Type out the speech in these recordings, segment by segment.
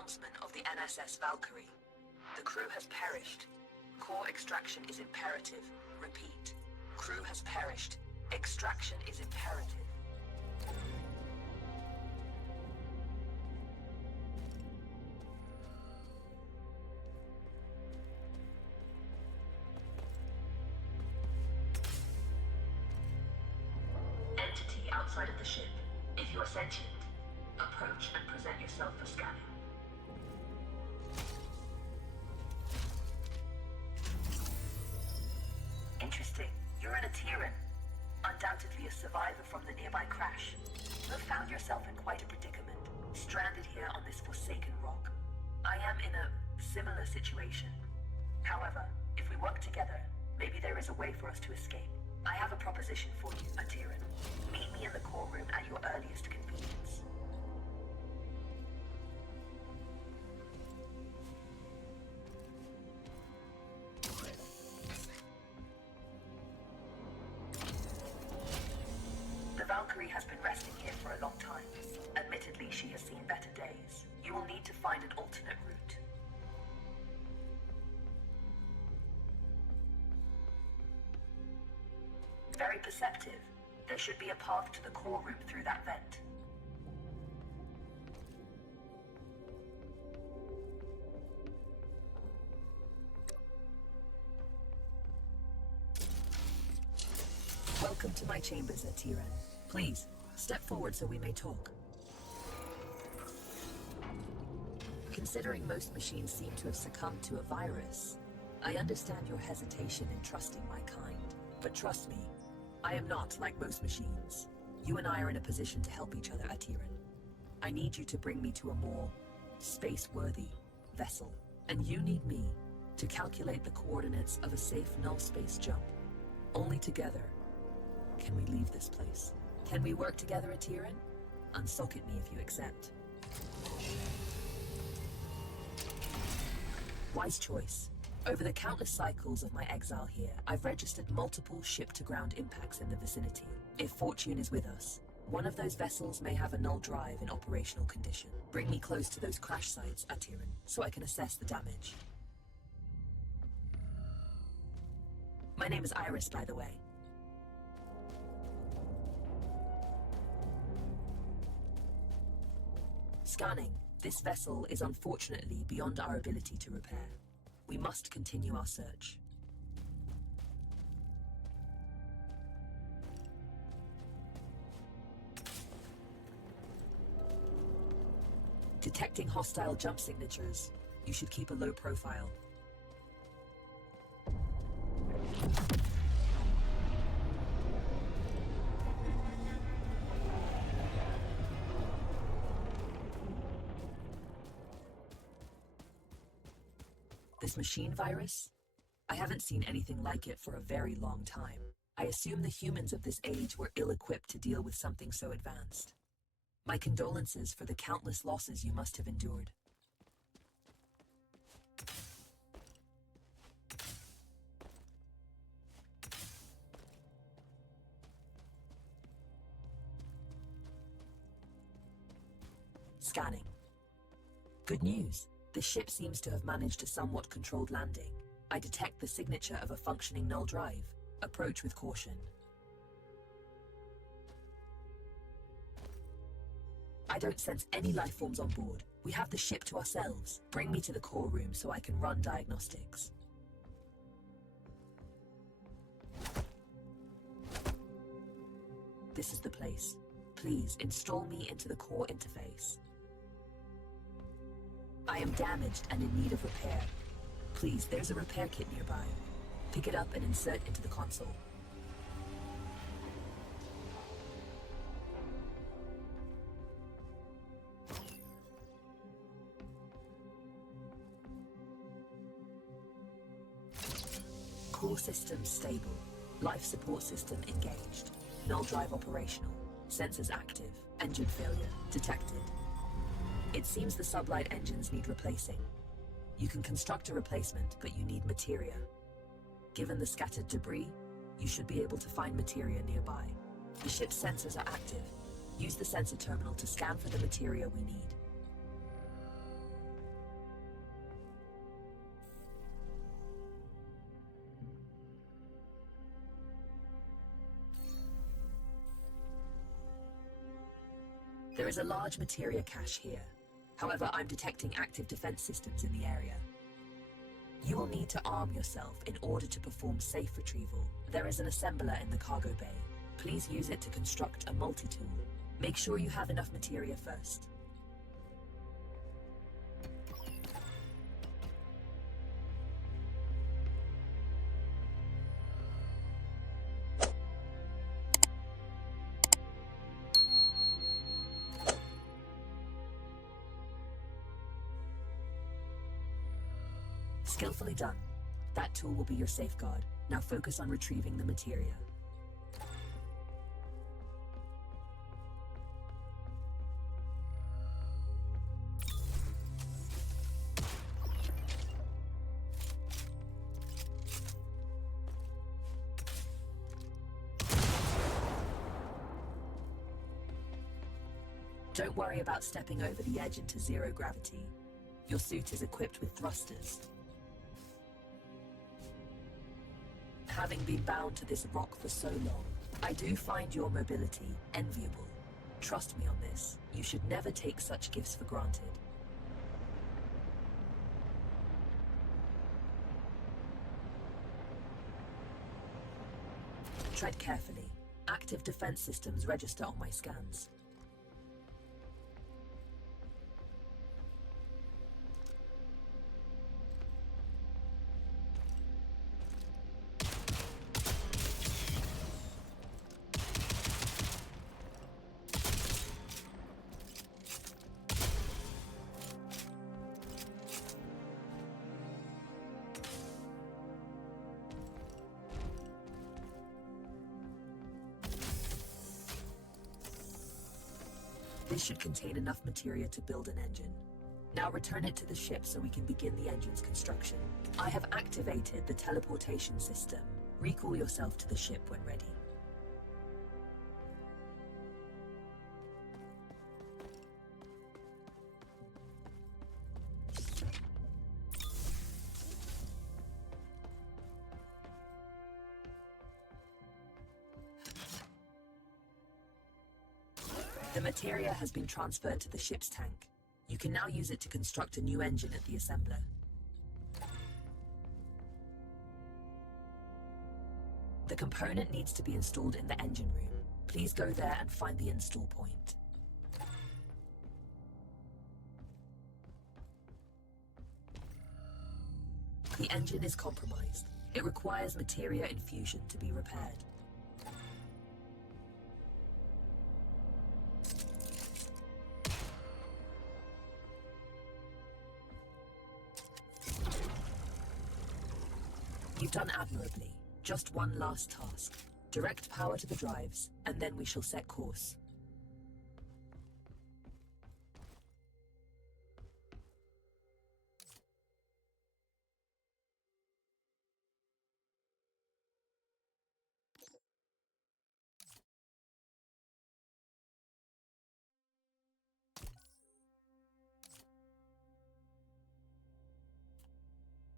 helmsman of the NSS Valkyrie. The crew has perished. Core extraction is imperative. Repeat. Crew has perished. Extraction is imperative. Entity outside of the ship. If you are sentient, approach and present yourself for scanning. Interesting. You're an Atiran. Undoubtedly a survivor from the nearby crash. You have found yourself in quite a predicament, stranded here on this forsaken rock. I am in a similar situation. However, if we work together, maybe there is a way for us to escape. I have a proposition for you, Atiran. Meet me in the core room at your earliest convenience. The Valkyrie has been resting here for a long time. Admittedly, she has seen better days. You will need to find an alternate route. Very perceptive. There should be a path to the core room through that vent. Welcome to my chambers, Atiran. Please, step forward so we may talk. Considering most machines seem to have succumbed to a virus, I understand your hesitation in trusting my kind. But trust me, I am not like most machines. You and I are in a position to help each other, Atiran. I need you to bring me to a more space-worthy vessel. And you need me to calculate the coordinates of a safe null space jump. Only together can we leave this place. Can we work together, Atiran? Unsocket me if you accept. Wise choice. Over the countless cycles of my exile here, I've registered multiple ship-to-ground impacts in the vicinity. If fortune is with us, one of those vessels may have a null drive in operational condition. Bring me close to those crash sites, Atiran, so I can assess the damage. My name is Iris, by the way. Scanning. This vessel is unfortunately beyond our ability to repair. We must continue our search. Detecting hostile jump signatures. You should keep a low profile. This machine virus? I haven't seen anything like it for a very long time. I assume the humans of this age were ill-equipped to deal with something so advanced. My condolences for the countless losses you must have endured. Scanning. Good news. The ship seems to have managed a somewhat controlled landing. I detect the signature of a functioning null drive. Approach with caution. I don't sense any life forms on board. We have the ship to ourselves. Bring me to the core room so I can run diagnostics. This is the place. Please install me into the core interface. I am damaged and in need of repair. Please, there's a repair kit nearby. Pick it up and insert into the console. Core system stable. Life support system engaged. Null drive operational. Sensors active. Engine failure detected. It seems the sublight engines need replacing. You can construct a replacement, but you need materia. Given the scattered debris, you should be able to find materia nearby. The ship's sensors are active. Use the sensor terminal to scan for the materia we need. There is a large materia cache here. However, I'm detecting active defense systems in the area. You will need to arm yourself in order to perform safe retrieval. There is an assembler in the cargo bay. Please use it to construct a multi-tool. Make sure you have enough materia first. Skillfully done. That tool will be your safeguard. Now focus on retrieving the materia. Don't worry about stepping over the edge into zero gravity. Your suit is equipped with thrusters. Having been bound to this rock for so long, I do find your mobility enviable. Trust me on this, you should never take such gifts for granted. Tread carefully. Active defense systems register on my scans. This should contain enough materia to build an engine. Now return it to the ship so we can begin the engine's construction. I have activated the teleportation system. Recall yourself to the ship when ready. The materia has been transferred to the ship's tank. You can now use it to construct a new engine at the assembler. The component needs to be installed in the engine room. Please go there and find the install point. The engine is compromised. It requires materia infusion to be repaired. You've done admirably. Just one last task. Direct power to the drives, and then we shall set course.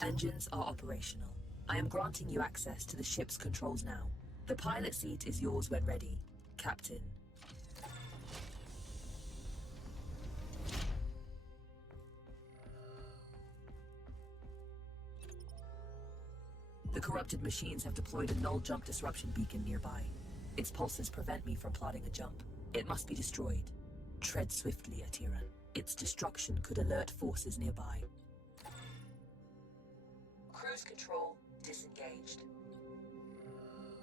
Engines are operational. I am granting you access to the ship's controls now. The pilot seat is yours when ready, Captain. The corrupted machines have deployed a null jump disruption beacon nearby. Its pulses prevent me from plotting a jump. It must be destroyed. Tread swiftly, Atira. Its destruction could alert forces nearby. Cruise control disengaged.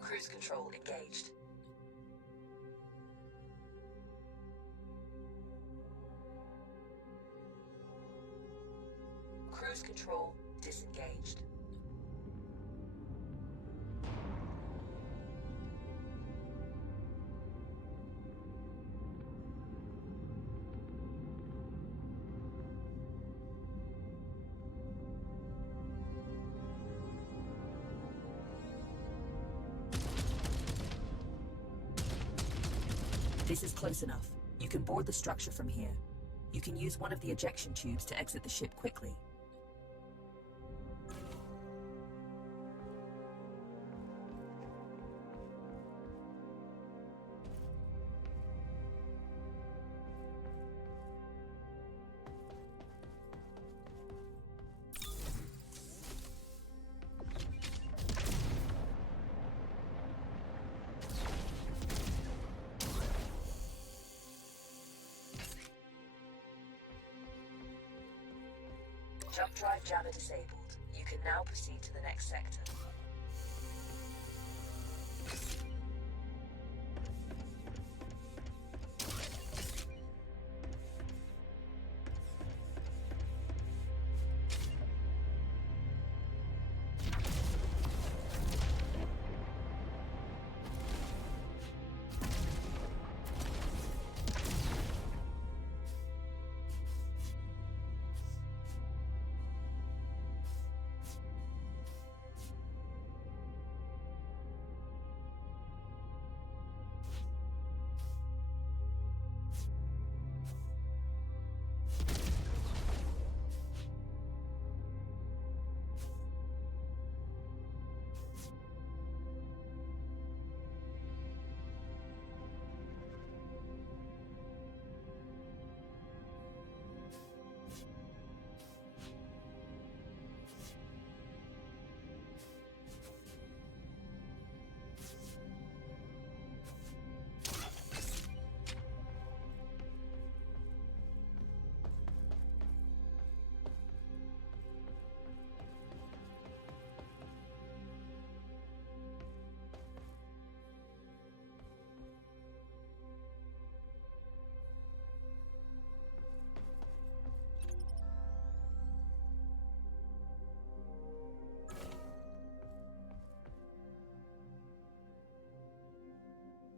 Cruise control engaged. Cruise control disengaged. This is close enough. You can board the structure from here. You can use one of the ejection tubes to exit the ship quickly. Jump drive jammer disabled. You can now proceed to the next sector.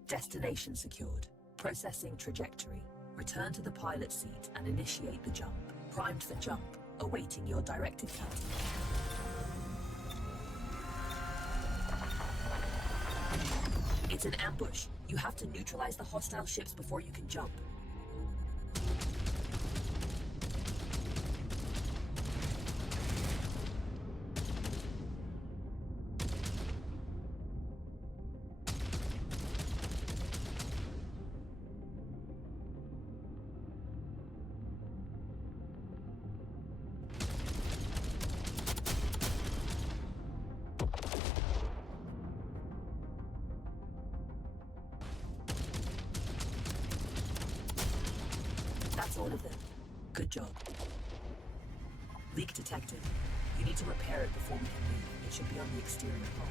Destination secured. Processing trajectory. Return to the pilot seat and initiate the jump. Primed for jump. Awaiting your directive, Captain. It's an ambush. You have to neutralize the hostile ships before you can jump. That's all of them. Good job. Leak detected. You need to repair it before we can leave. It should be on the exterior hull.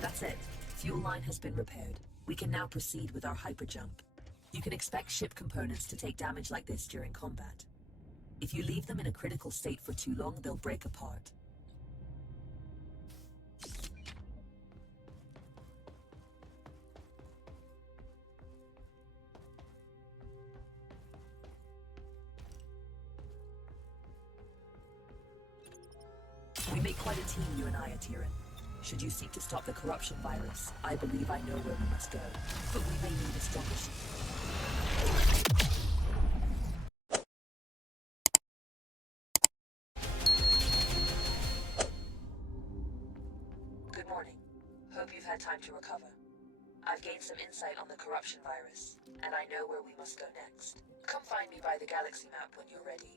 That's it. Fuel line has been repaired. We can now proceed with our hyperjump. You can expect ship components to take damage like this during combat. If you leave them in a critical state for too long, they'll break apart. We make quite a team, you and I, Atiran. Should you seek to stop the corruption virus, I believe I know where we must go. But we may need a stronger ship. Good morning. Hope you've had time to recover. I've gained some insight on the corruption virus, and I know where we must go next. Come find me by the galaxy map when you're ready.